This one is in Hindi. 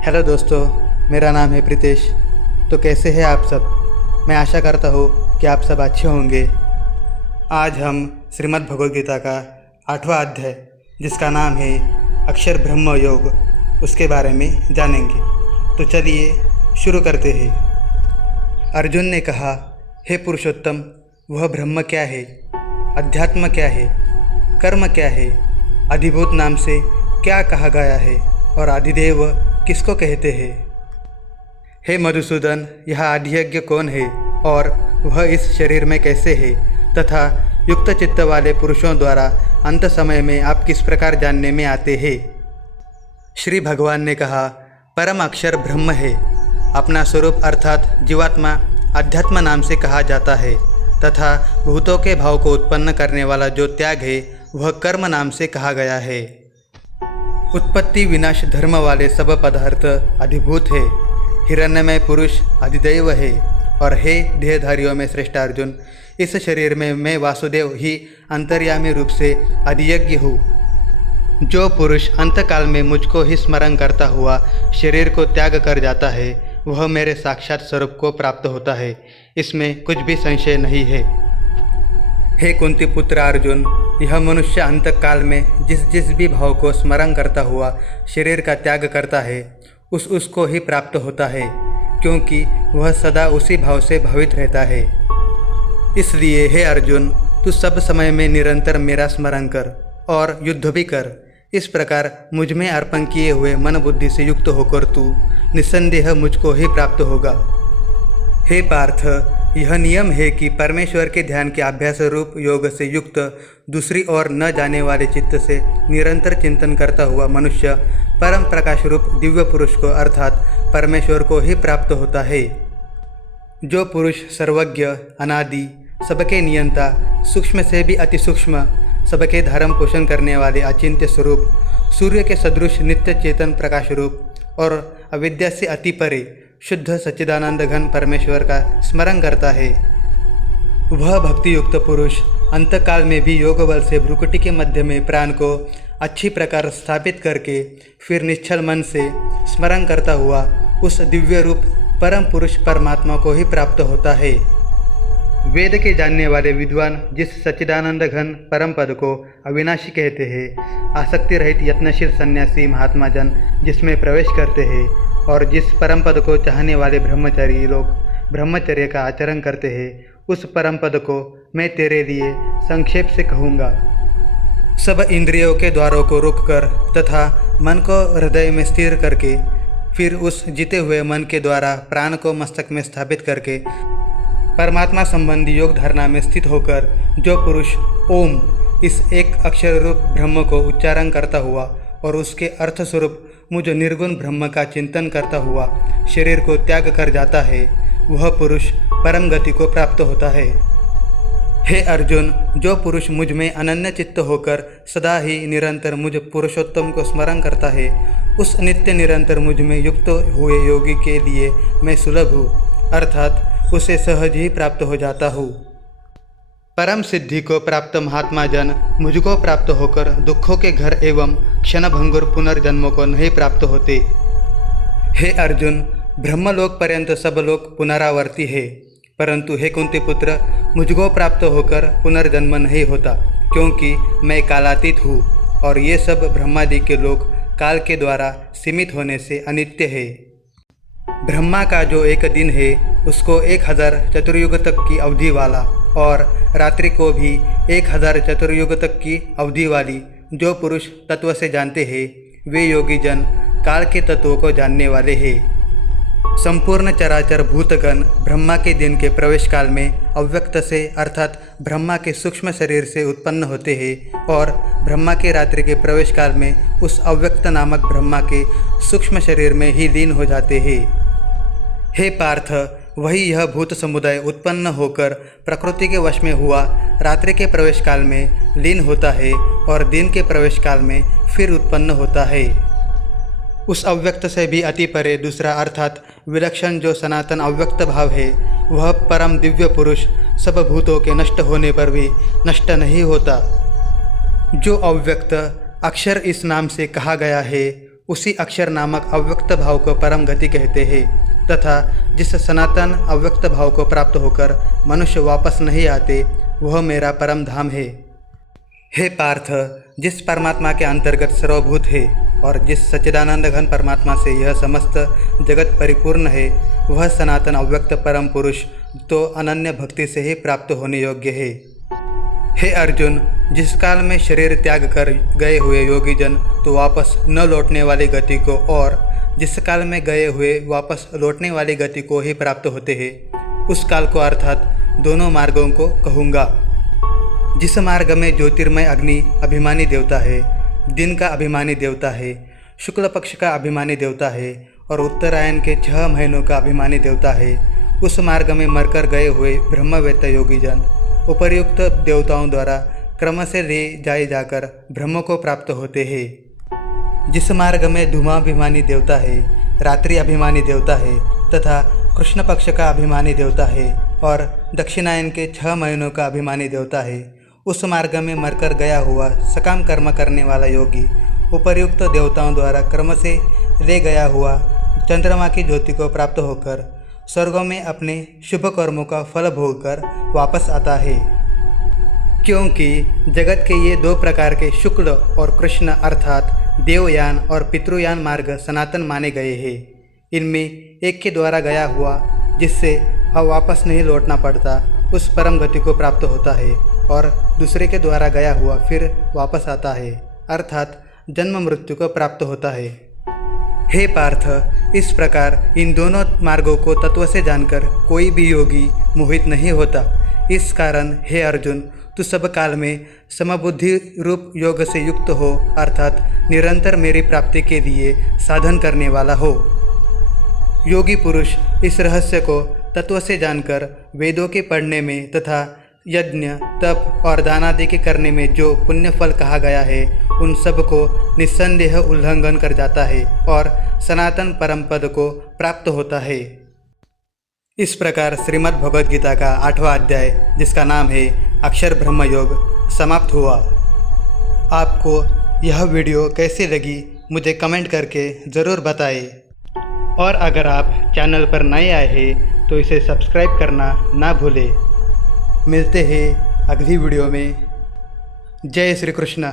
हेलो दोस्तों, मेरा नाम है प्रीतेश। तो कैसे हैं आप सब? मैं आशा करता हूँ कि आप सब अच्छे होंगे। आज हम श्रीमद् भगवद गीता का 8वां अध्याय, जिसका नाम है अक्षर ब्रह्म योग, उसके बारे में जानेंगे। तो चलिए शुरू करते हैं। अर्जुन ने कहा, हे पुरुषोत्तम, वह ब्रह्म क्या है? अध्यात्म क्या है? कर्म क्या है? अधिभूत नाम से क्या कहा गया है? और आदिदेव किसको कहते हैं? हे मधुसूदन, यह आदियज्ञ कौन है और वह इस शरीर में कैसे है, तथा युक्त चित्त वाले पुरुषों द्वारा अंत समय में आप किस प्रकार जानने में आते हैं? श्री भगवान ने कहा, परम अक्षर ब्रह्म है। अपना स्वरूप अर्थात जीवात्मा अध्यात्म नाम से कहा जाता है, तथा भूतों के भाव को उत्पन्न करने वाला जो त्याग है वह कर्म नाम से कहा गया है। उत्पत्ति विनाश धर्म वाले सब पदार्थ अधिभूत है। हिरण्यमय पुरुष अधिदैव है। और हे देहधारियों में श्रेष्ठ अर्जुन, इस शरीर में मैं वासुदेव ही अंतर्यामी रूप से अधियज्ञ हूँ। जो पुरुष अंतकाल में मुझको ही स्मरण करता हुआ शरीर को त्याग कर जाता है, वह मेरे साक्षात स्वरूप को प्राप्त होता है। इसमें कुछ भी संशय नहीं है। हे कुंती पुत्र अर्जुन, यह मनुष्य अंतकाल में जिस जिस भी भाव को स्मरण करता हुआ शरीर का त्याग करता है, उसको ही प्राप्त होता है, क्योंकि वह सदा उसी भाव से भावित रहता है। इसलिए हे अर्जुन, तू सब समय में निरंतर मेरा स्मरण कर और युद्ध भी कर। इस प्रकार मुझ में अर्पण किए हुए मन बुद्धि से युक्त होकर तू निस्संदेह मुझको ही प्राप्त होगा। हे पार्थ, यह नियम है कि परमेश्वर के ध्यान के अभ्यास रूप योग से युक्त दूसरी ओर न जाने वाले चित्त से निरंतर चिंतन करता हुआ मनुष्य परम प्रकाश रूप दिव्य पुरुष को अर्थात परमेश्वर को ही प्राप्त होता है। जो पुरुष सर्वज्ञ, अनादि, सबके नियंता, सूक्ष्म से भी अति सूक्ष्म, सबके धारण पोषण करने वाले अचिंत्य स्वरूप, सूर्य के सदृश नित्य चेतन प्रकाश रूप और अविद्या से अति परे शुद्ध सच्चिदानंद घन परमेश्वर का स्मरण करता है, वह भक्ति युक्त पुरुष अंतकाल में भी योग बल से भ्रुकुटी के मध्य में प्राण को अच्छी प्रकार स्थापित करके फिर निश्चल मन से स्मरण करता हुआ उस दिव्य रूप परम पुरुष परमात्मा को ही प्राप्त होता है। वेद के जानने वाले विद्वान जिस सच्चिदानंद घन परम पद को अविनाशी कहते हैं, आसक्ति रहित यत्नशील सन्यासी महात्मा जन जिसमें प्रवेश करते हैं, और जिस परम पद को चाहने वाले ब्रह्मचारी लोग ब्रह्मचर्य का आचरण करते हैं, उस परम पद को मैं तेरे लिए संक्षेप से कहूँगा। सब इंद्रियों के द्वारों को रोककर तथा मन को हृदय में स्थिर करके फिर उस जीते हुए मन के द्वारा प्राण को मस्तक में स्थापित करके परमात्मा संबंधी योग धारणा में स्थित होकर जो पुरुष ओम इस एक अक्षर रूप ब्रह्म को उच्चारण करता हुआ और उसके अर्थ स्वरूप मुझ निर्गुण ब्रह्म का चिंतन करता हुआ शरीर को त्याग कर जाता है, वह पुरुष परम गति को प्राप्त होता है। हे अर्जुन, जो पुरुष मुझ में अनन्य चित्त होकर सदा ही निरंतर मुझ पुरुषोत्तम को स्मरण करता है, उस नित्य निरंतर मुझ में युक्त हुए योगी के लिए मैं सुलभ हूँ, अर्थात उसे सहज ही प्राप्त हो जाता हूँ। परम सिद्धि को प्राप्त महात्मा जन मुझको प्राप्त होकर दुखों के घर एवं क्षणभंगुर पुनर्जन्मों को नहीं प्राप्त होते। हे अर्जुन, ब्रह्मलोक पर्यंत सब लोग पुनरावर्ती है, परंतु हे कुंती पुत्र, मुझको प्राप्त होकर पुनर्जन्म नहीं होता, क्योंकि मैं कालातीत हूँ और ये सब ब्रह्मादि के लोग काल के द्वारा सीमित होने से अनित्य है। ब्रह्मा का जो एक दिन है उसको 1000 चतुर्युग तक की अवधि वाला और रात्रि को भी 1000 चतुर्युग तक की अवधि वाली जो पुरुष तत्व से जानते हैं, वे योगी जन काल के तत्वों को जानने वाले हैं। संपूर्ण चराचर भूतगण ब्रह्मा के दिन के प्रवेश काल में अव्यक्त से अर्थात ब्रह्मा के सूक्ष्म शरीर से उत्पन्न होते हैं और ब्रह्मा के रात्रि के प्रवेश काल में उस अव्यक्त नामक ब्रह्मा के सूक्ष्म शरीर में ही लीन हो जाते हैं। हे पार्थ, वही यह भूत समुदाय उत्पन्न होकर प्रकृति के वश में हुआ रात्रि के प्रवेश काल में लीन होता है और दिन के प्रवेश काल में फिर उत्पन्न होता है। उस अव्यक्त से भी अति परे दूसरा अर्थात विलक्षण जो सनातन अव्यक्त भाव है, वह परम दिव्य पुरुष सब भूतों के नष्ट होने पर भी नष्ट नहीं होता। जो अव्यक्त अक्षर इस नाम से कहा गया है, उसी अक्षर नामक अव्यक्त भाव को परम गति कहते हैं तथा जिस सनातन अव्यक्त भाव को प्राप्त होकर मनुष्य वापस नहीं आते वह मेरा परम धाम है। हे पार्थ, जिस परमात्मा के अंतर्गत सर्वभूत है और जिस सच्चिदानंद घन परमात्मा से यह समस्त जगत परिपूर्ण है वह सनातन अव्यक्त परम पुरुष तो अनन्य भक्ति से ही प्राप्त होने योग्य है। हे अर्जुन, जिस काल में शरीर त्याग कर गए हुए योगी जन तो वापस न लौटने वाली गति को और जिस काल में गए हुए वापस लौटने वाली गति को ही प्राप्त होते हैं उस काल को अर्थात दोनों मार्गों को कहूँगा। जिस मार्ग में ज्योतिर्मय अग्नि अभिमानी देवता है, दिन का अभिमानी देवता है, शुक्ल पक्ष का अभिमानी देवता है और उत्तरायण के 6 महीनों का अभिमानी देवता है, उस मार्ग में मरकर गए हुए ब्रह्मवेत्ता योगीजन उपर्युक्त देवताओं द्वारा क्रम से ले जाए जाकर ब्रह्म को प्राप्त होते हैं। जिस मार्ग में धूमाभिमानी देवता है, रात्रि अभिमानी देवता है तथा कृष्ण पक्ष का अभिमानी देवता है और दक्षिणायन के 6 महीनों का अभिमानी देवता है, उस मार्ग में मरकर गया हुआ सकाम कर्म करने वाला योगी उपर्युक्त देवताओं द्वारा क्रम से ले गया हुआ चंद्रमा की ज्योति को प्राप्त होकर स्वर्गों में अपने शुभ कर्मों का फल भोगकर वापस आता है। क्योंकि जगत के ये 2 प्रकार के शुक्ल और कृष्ण अर्थात देवयान और पितृयान मार्ग सनातन माने गए हैं। इनमें एक के द्वारा गया हुआ जिससे वापस नहीं लौटना पड़ता उस परम गति को प्राप्त होता है और दूसरे के द्वारा गया हुआ फिर वापस आता है अर्थात जन्म मृत्यु को प्राप्त होता है। हे पार्थ, इस प्रकार इन दोनों मार्गों को तत्व से जानकर कोई भी योगी मोहित नहीं होता। इस कारण हे अर्जुन, तू सब काल में समबुद्धि रूप योग से युक्त हो अर्थात निरंतर मेरी प्राप्ति के लिए साधन करने वाला हो। योगी पुरुष इस रहस्य को तत्व से जानकर वेदों के पढ़ने में तथा यज्ञ तप और दान आदि के करने में जो पुण्य फल कहा गया है उन सब को निस्संदेह उल्लंघन कर जाता है और सनातन परम पद को प्राप्त होता है। इस प्रकार श्रीमद् भगवद गीता का 8वां अध्याय जिसका नाम है अक्षर ब्रह्म योग समाप्त हुआ। आपको यह वीडियो कैसी लगी मुझे कमेंट करके ज़रूर बताएं और अगर आप चैनल पर नए आए हैं तो इसे सब्सक्राइब करना ना भूलें। मिलते हैं अगली वीडियो में। जय श्री कृष्ण।